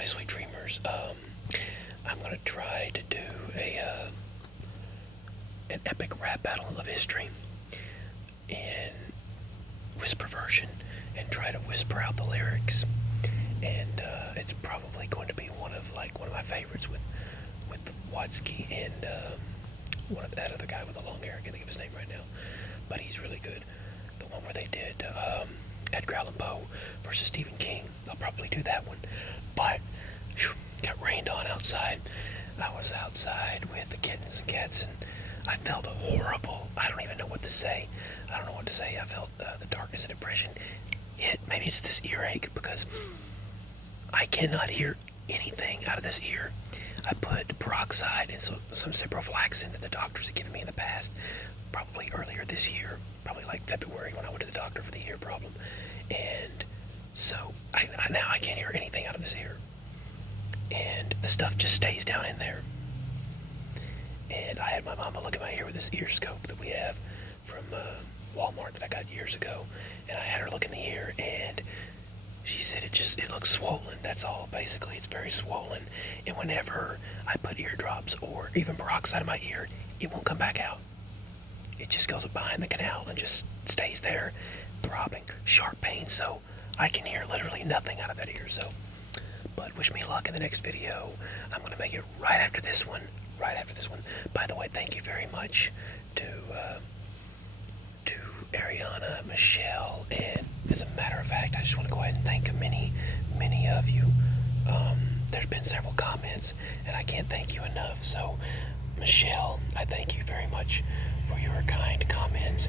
my sweet dreamers. I'm gonna try to do an epic rap battle of history in whisper version and try to whisper out the lyrics. And it's probably going to be one of my favorites with Watsky and that other guy with the long hair. I can't think of his name right now, but he's really good. The one where they did Edgar Allan Poe versus Stephen King. I'll probably do that one. But got rained on outside. I was outside with the kittens and cats, and I felt horrible. I don't even know what to say. I don't know what to say. I felt the darkness and depression hit. Maybe it's this earache because I cannot hear anything out of this ear. I put peroxide and some ciprofloxacin that the doctors had given me in the past, probably earlier this year, probably like February when I went to the doctor for the ear problem. And so now I can't hear anything out of this ear. And the stuff just stays down in there. And I had my mama look at my ear with this ear scope that we have from Walmart that I got years ago. And I had her look in the ear, and she said it looks swollen. That's all, basically. It's very swollen. And whenever I put eardrops or even peroxide in my ear, it won't come back out. It just goes behind the canal and just stays there, throbbing, sharp pain. So I can hear literally nothing out of that ear. So, but wish me luck in the next video. I'm going to make it right after this one. By the way, thank you very much to Ariana, Michelle, and as a matter of fact, I just want to go ahead and thank many of you. There's been several comments, and I can't thank you enough. So, Michelle, I thank you very much for your kind comments.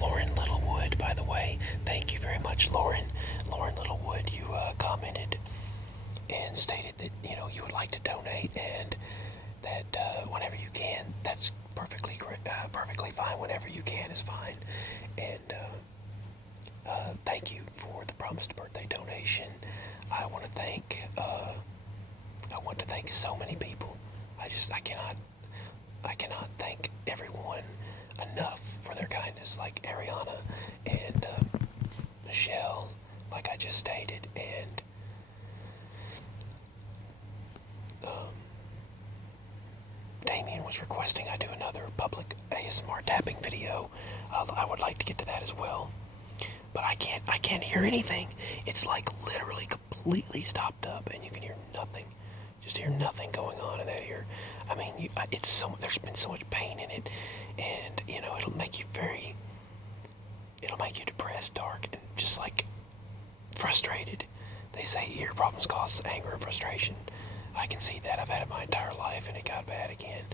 Lauren Littlewood, by the way, thank you very much, Lauren. Lauren Littlewood, you commented and stated that you would like to donate, and that whenever you can, that's perfectly fine. Whenever you can is fine. And thank you for the promised birthday donation. I want to thank so many people. I cannot thank everyone enough for their kindness, like Ariana and Michelle, like I just stated, and Damien was requesting I do another public ASMR tapping video. I would like to get to that as well, but I can't hear anything. It's like literally completely stopped up, and you can hear nothing. Just hear nothing going on in that ear. I mean, there's been so much pain in it, and it'll make you depressed, dark, and just like frustrated. They say ear problems cause anger and frustration. I can see that. I've had it my entire life, and it got bad again.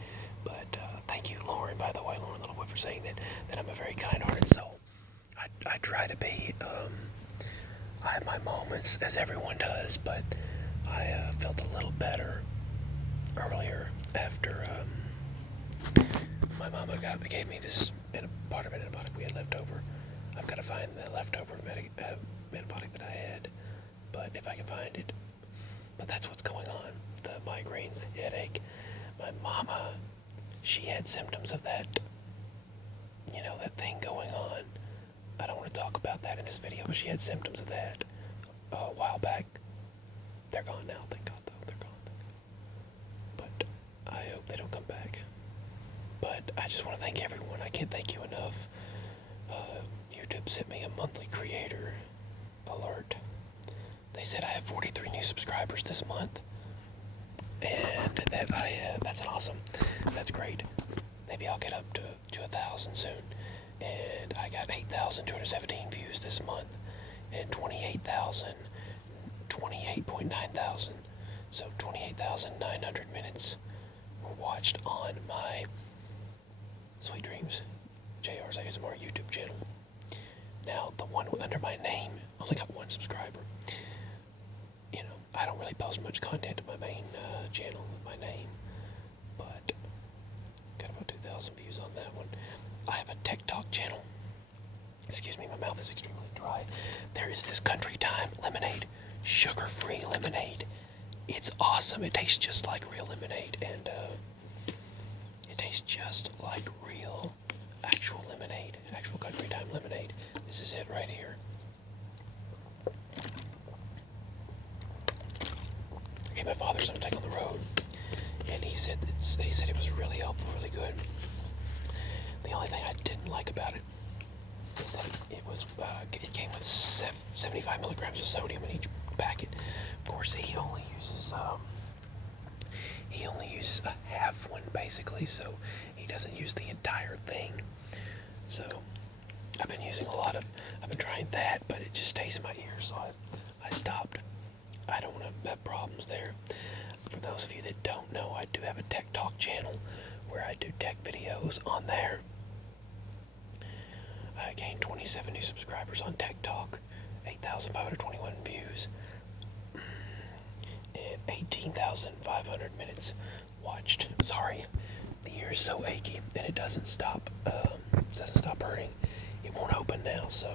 But thank you, Lauren, by the way, Lauren Littlewood, for saying that I'm a very kind-hearted soul. I try to be. I have my moments, as everyone does, but I felt a little better earlier after my mama gave me this part of antibiotic we had left over. I've got to find the leftover antibiotic that I had, but if I can find it. But that's what's going on. The migraines, the headache. My mama, she had symptoms of that, that thing going on. I don't want to talk about that in this video, but she had symptoms of that a while back. They're gone now, thank God, though. They're gone. But I hope they don't come back. But I just want to thank everyone. I can't thank you enough. YouTube sent me a monthly creator alert. They said I have 43 new subscribers this month, and that's awesome. That's great. Maybe I'll get up to 1,000 soon. And I got 8,217 views this month, and 28.9 thousand. So 28,900 minutes were watched on my Sweet Dreams JR's ASMR YouTube channel. Now, the one under my name only got 1 subscriber. I don't really post much content to my main channel with my name, but got about 2,000 views on that one. I have a TikTok channel. Excuse me, my mouth is extremely dry. There is this Country Time lemonade, sugar-free lemonade. It's awesome. It tastes just like real lemonade, and it tastes just like real, actual lemonade, actual Country Time lemonade. This is it right here. Okay, my father's gonna take on the road, and he said it was really helpful, really good. The only thing I didn't like about it is that it came with 75 milligrams of sodium in each packet. Of course, he only uses a half one basically, so he doesn't use the entire thing. So I've been trying that, but it just stays in my ear, so I stopped. I don't want to have problems there. For those of you that don't know, I do have a Tech Talk channel where I do tech videos on there. I gained 27 new subscribers on Tech Talk, 8,521 views, and 18,500 minutes watched. Sorry, the ear is so achy, and it doesn't stop. Doesn't stop hurting. It won't open now. So,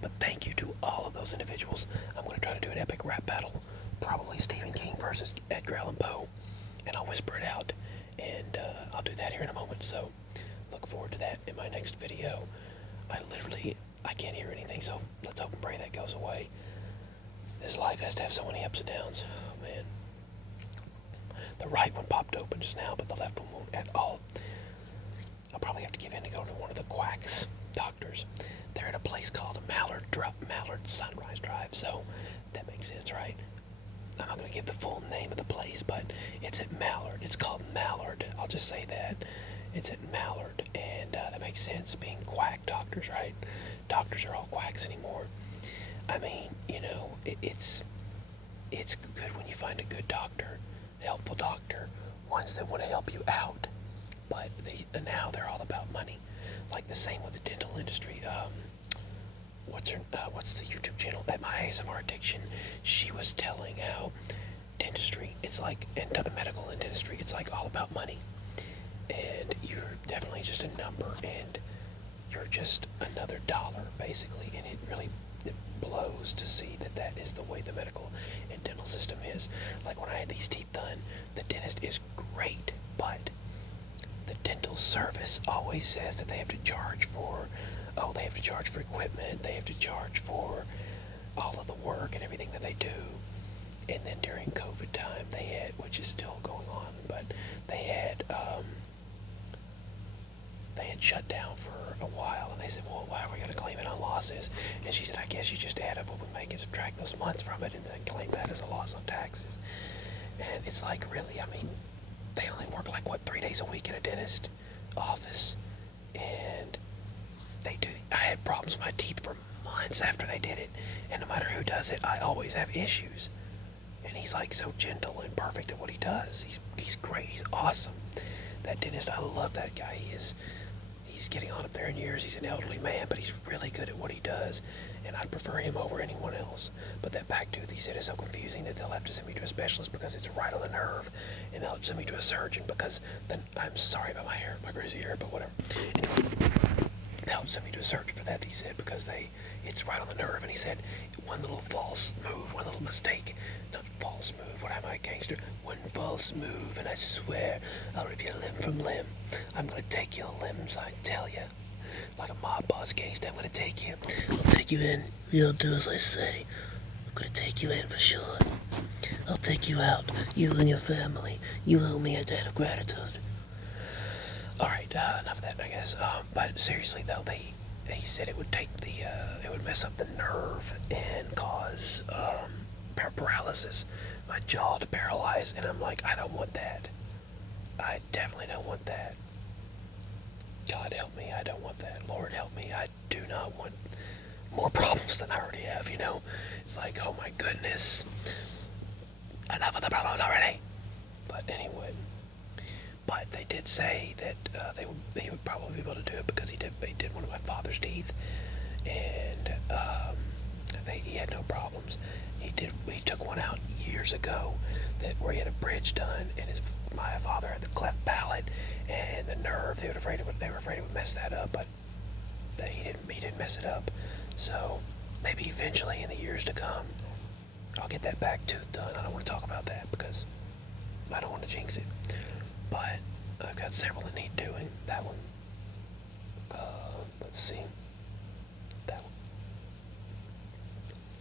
but thank you to all of those individuals. I'm going to try to do an epic rap battle, probably Stephen King versus Edgar Allan Poe, and I'll whisper it out, and I'll do that here in a moment. So, look forward to that in my next video. I can't hear anything, so let's hope and pray that goes away. This life has to have so many ups and downs. Oh, man. The right one popped open just now, but the left one won't at all. I'll probably have to give in to go to one of the quacks doctors. They're at a place called Mallard Sunrise Drive, so that makes sense, right? I'm not going to give the full name of the place, but it's at Mallard. It's called Mallard. I'll just say that. It's at Mallard, and that makes sense, being quack doctors, right? Doctors are all quacks anymore. I mean, it's good when you find a good doctor, helpful doctor, ones that want to help you out. But now they're all about money. Like the same with the dental industry. What's the YouTube channel? At My ASMR Addiction, she was telling how dentistry, it's like, and medical and dentistry, it's like all about money. And you're definitely just a number, and you're just another dollar, basically. And it blows to see that is the way the medical and dental system is. Like when I had these teeth done, the dentist is great, but the dental service always says that they have to charge for equipment, they have to charge for all of the work and everything that they do. And then during COVID time, they had, which is still going on, but they had shut down for a while, and they said, well, why are we going to claim it on losses? And she said, I guess you just add up what we make and subtract those months from it and then claim that as a loss on taxes. And it's like, really, I mean, they only work 3 days a week in a dentist office, and I had problems with my teeth for months after they did it, and no matter who does it, I always have issues. And he's so gentle and perfect at what he does. He's great. He's awesome. That dentist, I love that guy. He's getting on up there in years. He's an elderly man, but he's really good at what he does, and I'd prefer him over anyone else. But that back tooth, he said, is so confusing that they'll have to send me to a specialist because it's right on the nerve, and they'll have to send me to a surgeon because then, I'm sorry about my hair, my crazy hair, but whatever. Anyway, they'll send me to a surgeon for that, he said, because it's right on the nerve. And he said, one little false move, one little mistake, not false move, what am I, gangster? One false move, and I swear I'll rip you limb from limb. I'm gonna take your limbs, I tell you. Like a mob boss gangster, I'm gonna take you. I'll take you in. You don't do as I say. I'm gonna take you in for sure. I'll take you out. You and your family. You owe me a debt of gratitude. Alright, enough of that, I guess. But seriously, though, he said it would it would mess up the nerve and cause paralysis. My jaw to paralyze, and I'm like, I don't want that. I definitely don't want that. God help me, I don't want that. Lord help me, I do not want more problems than I already have, It's like, oh my goodness. Enough of the problems already. But anyway. But they did say that he would probably be able to do it because he did one of my father's teeth, and he had no problems. He took one out years ago where he had a bridge done, and my father had the cleft palate and the nerve. They were afraid it would mess that up, but he didn't mess it up. So maybe eventually in the years to come, I'll get that back tooth done. I don't want to talk about that because I don't want to jinx it. But I've got several that need doing. That one. Let's see. That one.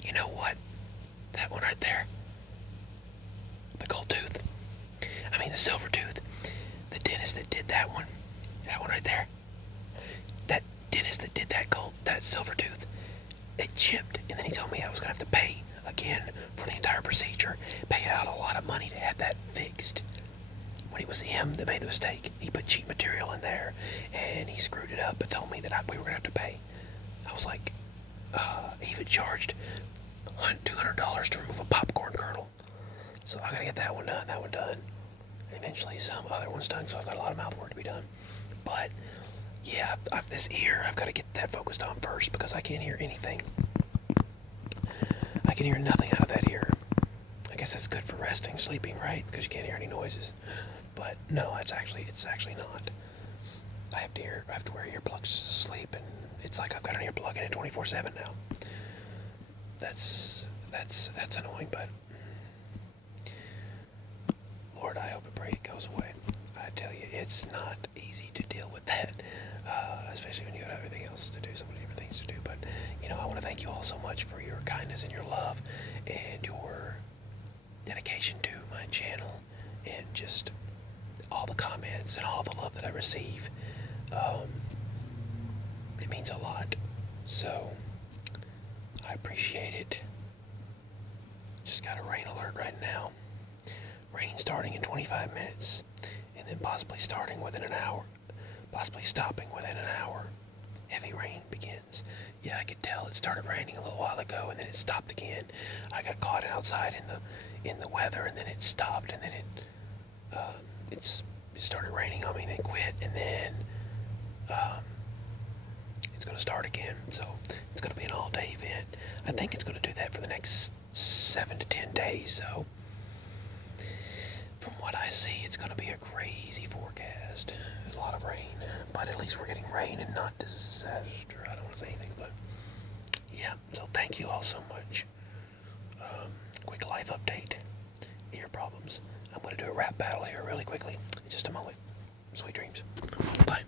You know what? That one right there. The silver tooth. The dentist that did that one right there, that dentist that did that silver tooth, it chipped, and then he told me I was gonna have to pay again for the entire procedure, pay out a lot of money to have that fixed. When it was him that made the mistake, he put cheap material in there, and he screwed it up, but told me that we were gonna have to pay. I was like, he even charged $200 to remove a popcorn kernel. So I gotta get that one done. And eventually some other ones done, so I've got a lot of mouth work to be done. But yeah, this ear, I've got to get that focused on first because I can't hear anything. I can hear nothing out of that ear. I guess that's good for resting, sleeping, right? Because you can't hear any noises. But no, it's actually not. I have to wear earplugs just to sleep, and it's like I've got an earplug in it 24/7 now. That's annoying, but Lord, I hope and pray it goes away. I tell you, it's not easy to deal with that, especially when you got everything else to do, so many different things to do. But, I want to thank you all so much for your kindness and your love and your dedication to my channel and just all the comments and all the love that I receive. It means a lot. So, I appreciate it. Just got a rain alert right now. Rain starting in 25 minutes, and then possibly starting within an hour, possibly stopping within an hour. Heavy rain begins. Yeah, I could tell it started raining a little while ago, and then it stopped again. I got caught outside in the weather, and then it stopped, and then it started raining on me, and then quit, and then it's going to start again. So it's going to be an all-day event. I think it's going to do that for the next 7 to 10 days. So from what I see, it's going to be a crazy forecast. There's a lot of rain, but at least we're getting rain and not disaster. I don't want to say anything, but yeah. So thank you all so much. Quick life update. Ear problems. I'm going to do a rap battle here really quickly in just a moment. Sweet dreams. Bye.